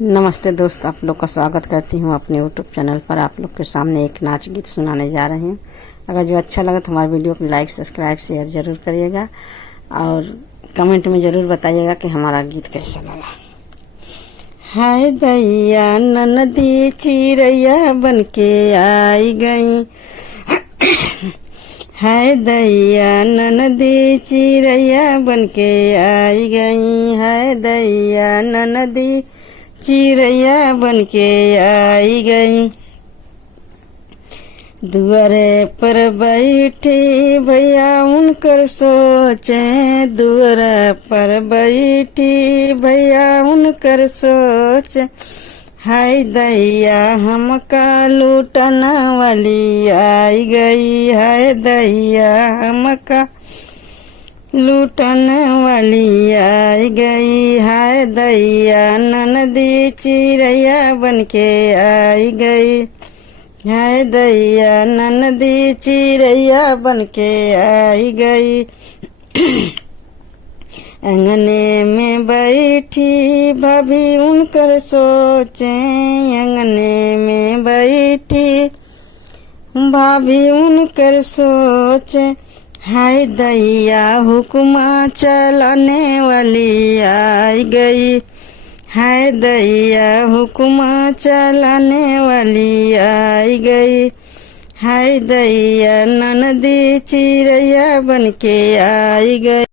नमस्ते दोस्त, आप लोग का स्वागत करती हूँ अपने यूट्यूब चैनल पर। आप लोग के सामने एक नाच गीत सुनाने जा रही हूँ। अगर जो अच्छा लगा तो हमारे वीडियो को लाइक, सब्सक्राइब, शेयर जरूर करिएगा और कमेंट में जरूर बताइएगा कि हमारा गीत कैसा लगा। हाय दैया ननदी चिड़ैया बन के आई गई, हाय दैया ननदी चिड़ैया बन के आई गई, हाय दैया ननदी चिड़ैया बन के आई गई। दुआरे पर बैठी भैया उनकर सोचे, दुआरे पर बैठी भैया उनकर सोच। हाय दैया हमका लूटना वाली आई गई, हाय दैया हमका लूटन वाली आई गई, हाय दैया ननदी चिड़ैया बन के आई गई, हाय दैया ननदी चिड़ैया बन के आई गई। अंगने में बैठी भाभी उनकर सोचे, अंगने में बैठी भाभी उनकर सोचे। हाय दैया हुक्मा चलाने वाली आई गई, हाय दैया हुक्मा चलाने वाली आई गई, हाय दैया ननदी चिड़ैया बन के आई गई।